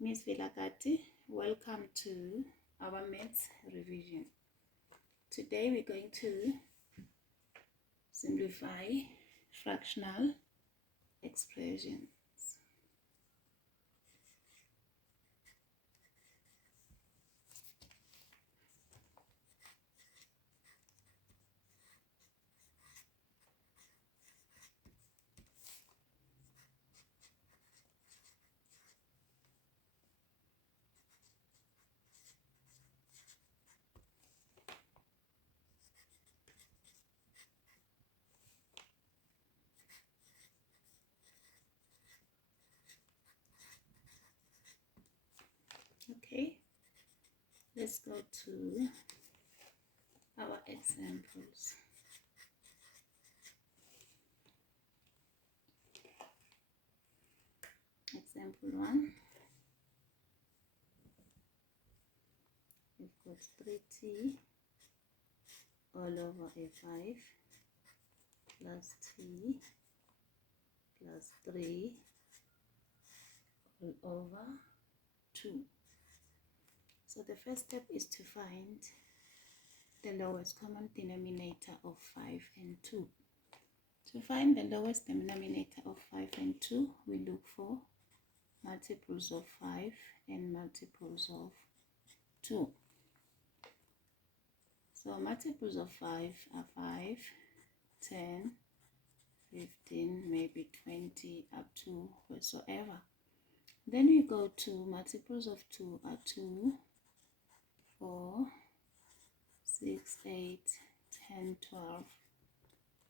Miss Vilagati, welcome to our maths revision. Today we're going to simplify fractional expressions. Okay, let's go to our examples. Example 1, we've got 3t all over a 5 plus t plus 3 all over 2. So the first step is to find the lowest common denominator of 5 and 2. To find the lowest denominator of 5 and 2, we look for multiples of 5 and multiples of 2. So multiples of 5 are 5, 10, 15, maybe 20, up to whatsoever. Then we go to multiples of 2 are 2, 4, 6, 8, 10, 12,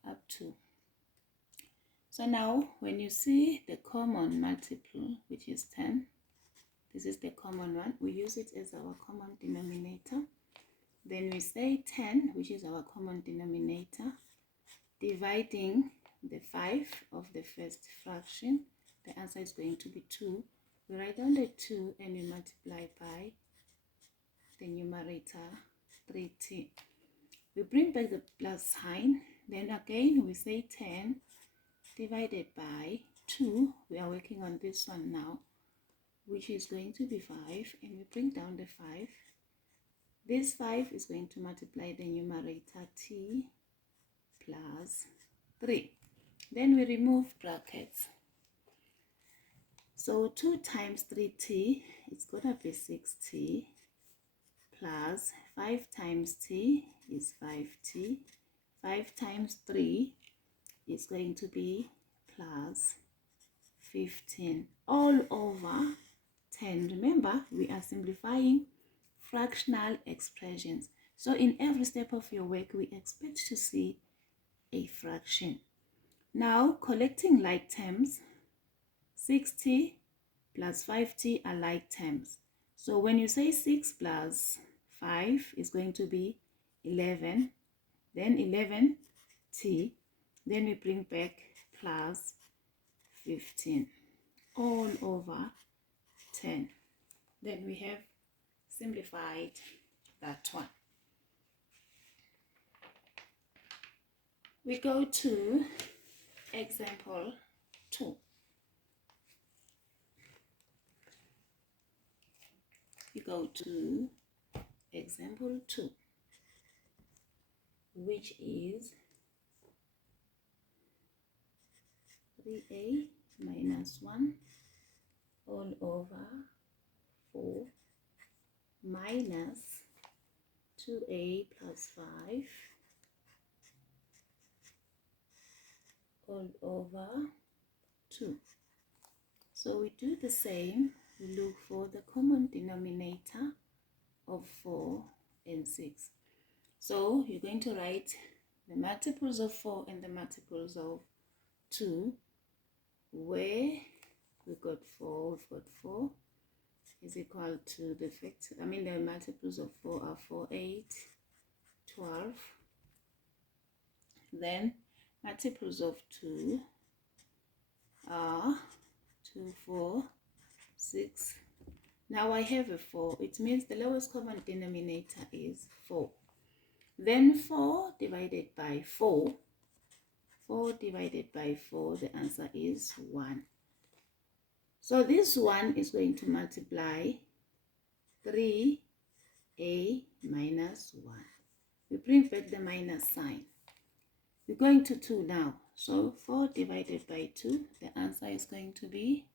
up to. So now when you see the common multiple, which is 10, this is the common one, we use it as our common denominator. Then we say 10, which is our common denominator, dividing the 5 of the first fraction. The answer is going to be 2. We write down the 2 and we multiply by the numerator 3t. We bring back the plus sign. Then again we say 10 divided by 2. We are working on this one now, which is going to be 5, and we bring down the 5. This 5 is going to multiply the numerator t plus 3. Then we remove brackets. So 2 times 3t is going to be 6t plus 5 times t is 5t. 5 times 3 is going to be plus 15 all over 10. Remember, we are simplifying fractional expressions. So in every step of your work, we expect to see a fraction. Now, collecting like terms, 6t plus 5t are like terms. So when you say 6 plus 5 is going to be 11, then 11t, then we bring back plus 15 all over 10. Then we have simplified that one. We go to example 2. We go to example 2, which is 3a minus 1 all over 4 minus 2a plus 5 all over 2. So we do the same. We look for the common denominator of 4 and 6. So you're going to write the multiples of 4 and the multiples of 2, where we've got 4 is equal to the factor. The multiples of 4 are 4, 8, 12. Then multiples of 2 are 2, 4, 6. Now I have a 4. It means the lowest common denominator is 4. Then 4 divided by 4. 4 divided by 4, the answer is 1. So this one is going to multiply 3a minus 1. We bring back the minus sign. We're going to 2 now. So 4 divided by 2, the answer is going to be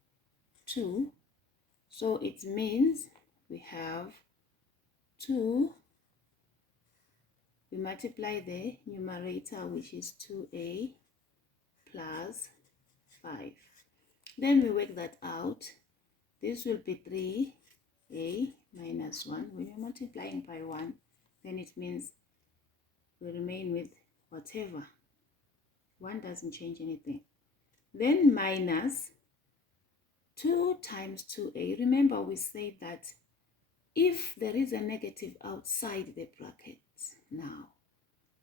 2. So it means we have 2. We multiply the numerator, which is 2a plus 5. Then we work that out. This will be 3a minus 1. When you're multiplying by 1, then it means we remain with whatever. 1 doesn't change anything. Then minus 2 times 2a. Remember we said that if there is a negative outside the brackets now,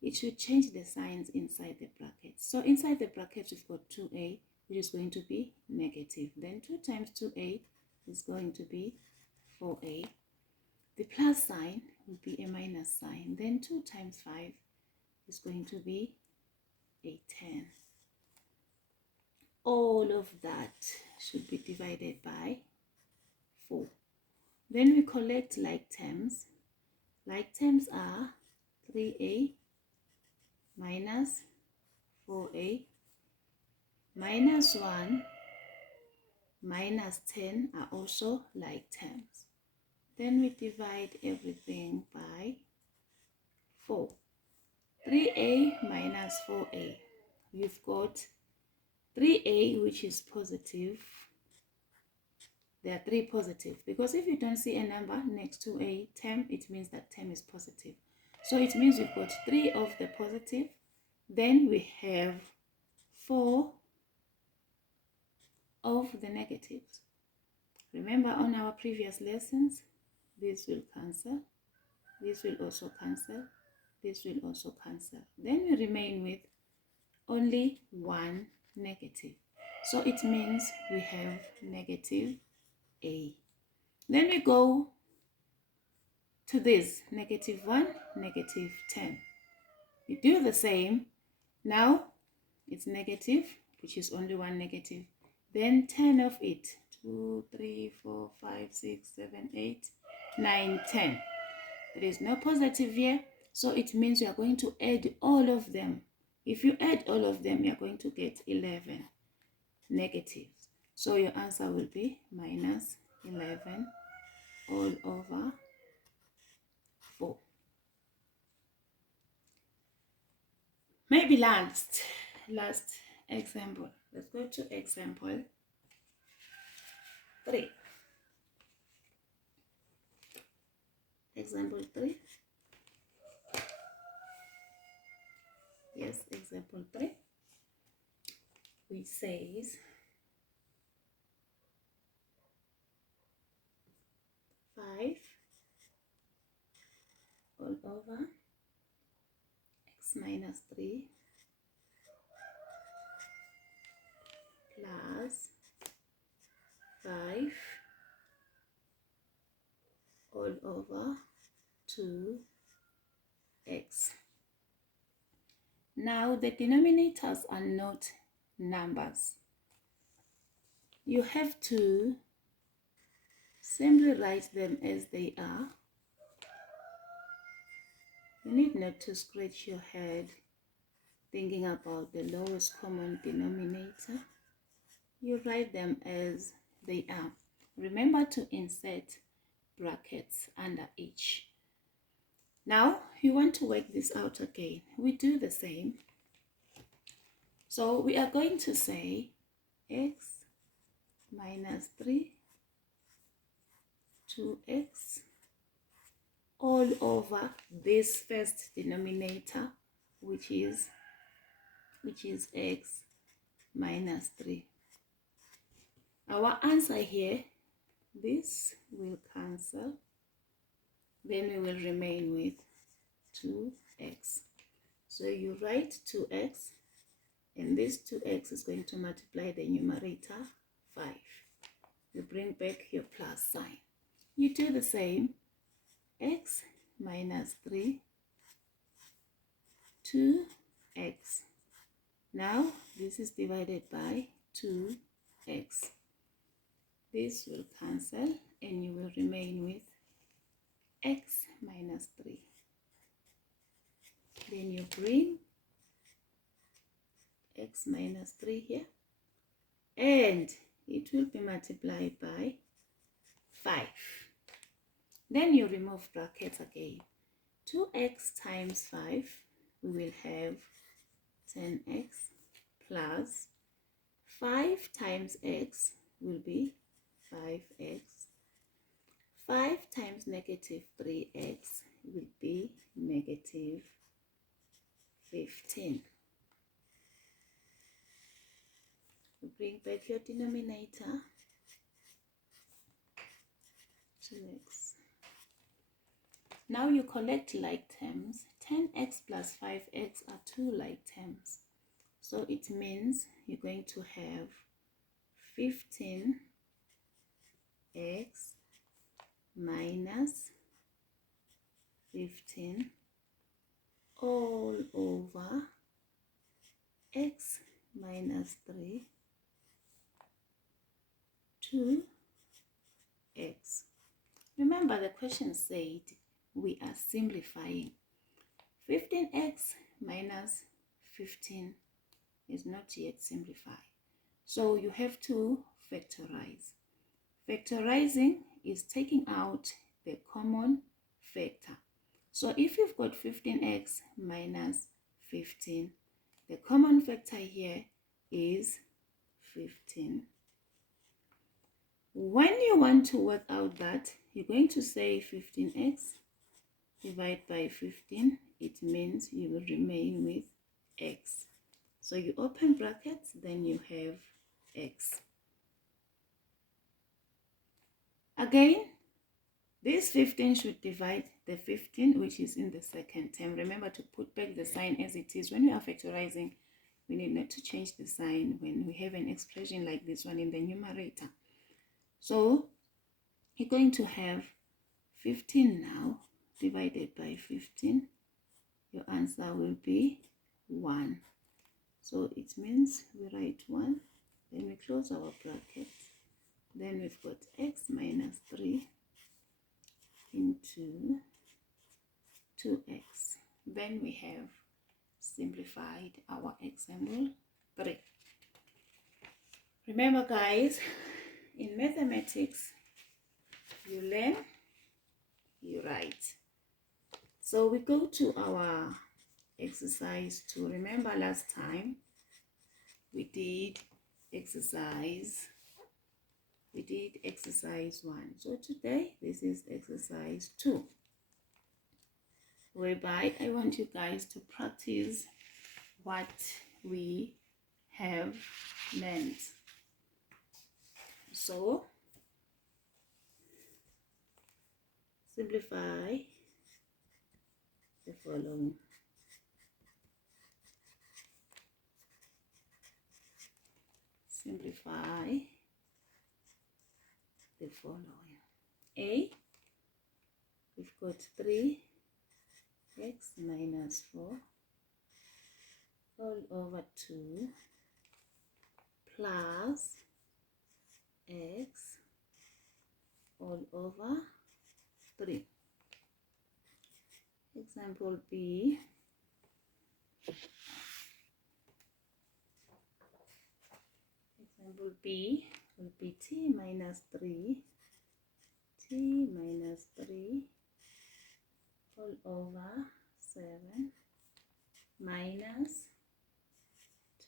it should change the signs inside the brackets. So inside the brackets we've got 2a, which is going to be negative. Then 2 times 2a is going to be 4a. The plus sign will be a minus sign. Then 2 times 5 is going to be a 10. All of that should be divided by 4. Then we collect like terms. Like terms are 3a minus 4a minus 1 minus 10 are also like terms. Then we divide everything by 4. 3a minus 4a. We've got 3a, which is positive. There are 3 positive, because if you don't see a number next to a term, it means that term is positive. So it means we've got 3 of the positive, then we have 4 of the negatives. Remember on our previous lessons, this will cancel, this will also cancel, this will also cancel. Then we remain with only 1 negative. So it means we have negative a. Then we go to this, negative 1, negative 10. You do the same. Now it's negative, which is only 1 negative. Then 10 of it. 2, 3, 4, 5, 6, 7, 8, 9, 10. There is no positive here, so it means you are going to add all of them. If you add all of them, you are going to get 11 negatives. So your answer will be minus 11 all over 4. Maybe last example. Let's go to example 3. Example 3. Yes, example 3. Which says 5 all over x minus 3 plus 5 all over 2x. Now the denominators are not numbers. You have to simply write them as they are. You need not to scratch your head thinking about the lowest common denominator. You write them as they are. Remember to insert brackets under each. Now you want to work this out again. We do the same. So we are going to say x minus 3 2x all over this first denominator, which is x minus 3. Our answer here, this will cancel, then we will remain with 2x. So you write 2x, and this 2x is going to multiply the numerator 5. You bring back your plus sign. You do the same, x minus 3 2x. Now this is divided by 2x. This will cancel and you will remain with x minus 3. Then you bring x minus 3 here, and it will be multiplied by 5. Then you remove brackets again. 2x times 5, we will have 10x plus 5 times x will be 5x. 5 times negative 3x will be negative 15. You bring back your denominator, 2x. Now you collect like terms. 10x plus 5x are 2 like terms. So it means you're going to have 15x minus 15 all over x minus 3 2x. Remember the question said we are simplifying. 15x minus 15 is not yet simplified. So you have to factorize. Factorizing is taking out the common factor. So if you've got 15x minus 15, the common factor here is 15. When you want to work out that, you're going to say 15x divided by 15. It means you will remain with x. So you open brackets, then you have x. Again, this 15 should divide the 15 which is in the second term. Remember to put back the sign as it is. When we are factorizing, we need not to change the sign when we have an expression like this one in the numerator. So you're going to have 15 now divided by 15. Your answer will be 1. So it means we write 1, then we close our brackets. Then we've got x minus 3 into 2x. Then we have simplified our example 3. Remember guys, in mathematics, you learn, you write. So we go to our exercise 2. Remember last time we did exercise 1. So today this is exercise 2, whereby I want you guys to practice what we have learned. So simplify the following. Simplify the following. A, we've got 3x minus 4 all over 2 plus x all over 3. Example B, will be t minus 3 all over 7 minus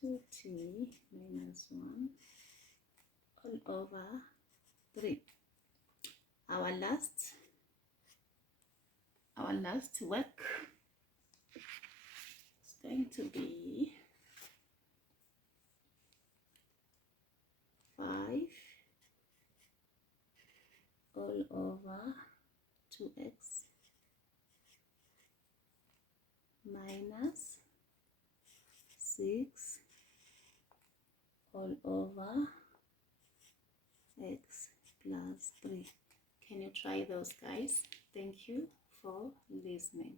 2t minus 1 all over 3. Our last work is going to be 5 all over 2x minus 6 all over x plus 3. Can you try those, guys? Thank you for listening.